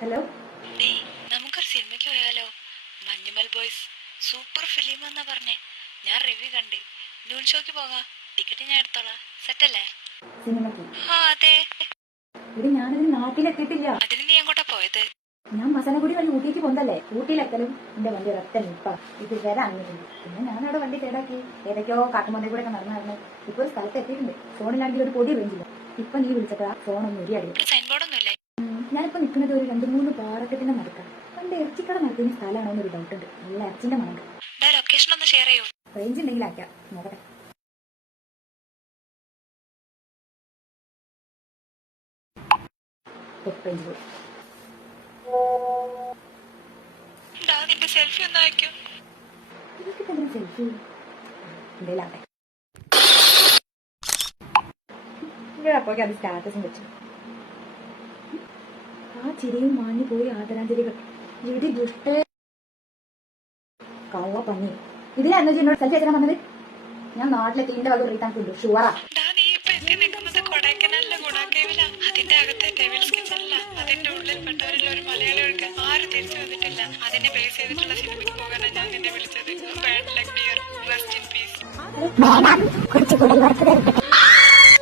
Hello, നമുക്കൊരു സിനിമയ്ക്ക് പോയാലോ? മഞ്ഞുമൽ ബോയ്സ് സൂപ്പർ ഫിലിം എന്നാ പറഞ്ഞേ. ഞാൻ റിവ്യൂ കണ്ട്. നൂൺ ഷോക്ക് പോകാം. ടിക്കറ്റ് ഞാൻ എടുത്തോളാം. സെറ്റല്ലേ? സിനിമയ്ക്ക്? ആ അതെ. ഇത് ഞാനൊരു നാട്ടിലെത്തിയിട്ടില്ല. അതിന് നീ എങ്ങോട്ടാ പോയത്? ഞാൻ മസനഗുടി വഴി ഊട്ടിക്ക് പോന്നല്ലേ. ഊട്ടിയിലെത്തലും എന്റെ വണ്ടി ഒരൊറ്റ നിപ്പ ഇത് വരെ അങ്ങനെയുണ്ട്. പിന്നെ ഞാനവിടെ വണ്ടി കേടാക്കി ഏതൊക്കെയോ കാട്ടുമൊന്നേ കൂടെ ഒക്കെ നടന്നു. ഇപ്പൊ ഒരു സ്ഥലത്ത് എത്തിയിട്ടുണ്ട്. ഫോണിലാണെങ്കിൽ ഒരു പൊടി റേഞ്ചില്ല. ഇപ്പൊ നീ വിളിച്ചപ്പോ ഫോണൊന്നും ഒരു അടിയില്ല. സൈൻ ബോർഡ് ഒന്നുമില്ലേ? ഞാനിപ്പോ നിൽക്കുന്നത് ഒരു 2-3 പാറക്കെട്ടിന്റെ നടക്കാം. പണ്ട് ഇറച്ചിക്കട നടക്കുന്ന സ്ഥലമാണോ എന്നൊരു ഡൗട്ട് ഉണ്ട്. നല്ല ഇറച്ചിന്റെ മണണ്ട്. ലൊക്കേഷൻ ഒന്ന് ഷെയർ ചെയ്യൂ. റേഞ്ച് ഉണ്ടെങ്കിൽ ആക്കാം. നോക്കട്ടെ. റേഞ്ച് പോയി. നിന്റെ സെൽഫി ഒന്ന് അയക്കൂ. എനിക്കിപ്പോ എന്തിനാ സെൽഫി? എന്തേലാട്ടെ. അപ്പോഴേക്കും അത് സ്റ്റാറ്റസും വെച്ചു. ആ ചിരിയും മാഞ്ഞു പോയി ആദരാഞ്ജലികൾ. ഇത് ദുഷ്ട കള്ള പന്നി. ഇതിനായിരുന്നു എന്നോട് സെൽഫി വെച്ചാൽ വന്നത്. ഞാൻ നാട്ടിലെത്തി ഇതിന്റെ വക റീത്താൻ കൊണ്ടു ഷുവറാ. അതിന്റെ അകത്തെ ഡെവിൾസ് കിച്ചണില്ല. അതിന്റെ ഉള്ളിൽ പെട്ടവരിൽ ഒരു മലയാളി ഒഴുക്കാൻ ആരും തിരിച്ചു വന്നിട്ടില്ല. അതിനെ ബേസ് ചെയ്തിട്ടുള്ള സിനിമയ്ക്ക് പോകാനാണ് ഞാൻ നിന്നെ വിളിച്ചത്. Bad luck dear. Rest in peace.